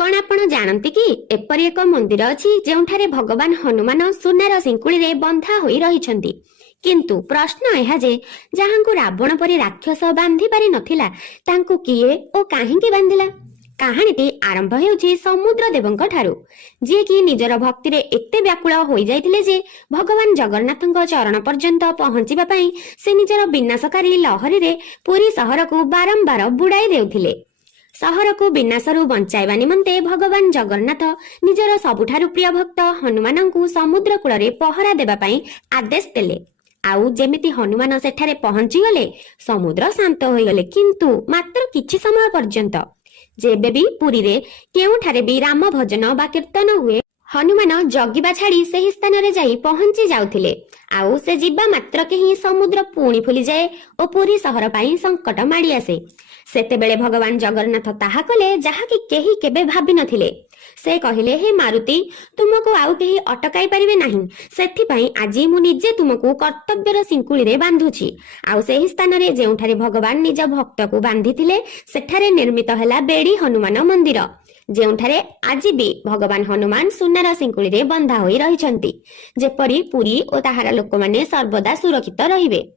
कौन आपण जानती कि एपरी एक मंदिर अछि जेउठारे भगवान हनुमान सुनार सिंकुड़ी बंधा होई रहिछंती। किंतु प्रश्न यह जे जहांकु रावण परी राक्षस बांधि पारि नथिला तांकु किए ओ काहेकि बांधिला। कहानीटी आरंभ हेउछि समुद्र देवंक ठारू, जे कि निजर भक्ति रे एते व्याकुल होई जाइतिले जे भगवान जगन्नाथंक चरण पर्यंत पहुंचिबा पई से निजर विनाशकारी लहरी रे पुरी सहर को बारंबार बुड़ाई देउथिले। सहर को विनाशरू बंचाइबा निमंते भगवान जगन्नाथ निजर सबुठारु प्रिय भक्त हनुमान को समुद्र कूल रे पहरा देबा पई आदेश देले। आउ जेमिति हनुमान सेठारे पहुंची गले समुद्र शांत होई गले, किंतु मात्र किछि समय पर्यंत। जेबे भी पुरी रे केउठारे भी राम भजन बा कीर्तन हुए हनुमान जगिबा छाड़ी सही स्थान रे जाई पहुंची जाउथिले। आउ से जिबा मात्र के ही समुद्र पुणी फुली जाए और पुरी सहर पाई संकट माड़ी आसे। सेतेबेले भगवान जगन्नाथ ताहा कले जहा कि केही केबे भाबी नथिले। से कहिले, हे मारुति, तुमको आउ केही अटकाई परिबे नाही, सेथिपाई आजी मु निजे तुमको कर्तव्यर सिंकुड़ी रे बांधुछि। आउ सेही स्थान रे जेउठारे भगवान निज भक्त को बांधिथिले सेठारे निर्मित हैला बेड़ी हनुमान मंदिर, जेउठारे आजी भी भगवान हनुमान सुनार सिंकुड़ी रे बंधा होई रहिछंती, जेपरी पुरी ओ ताहार लोक माने सर्वदा सुरक्षित रहिबे।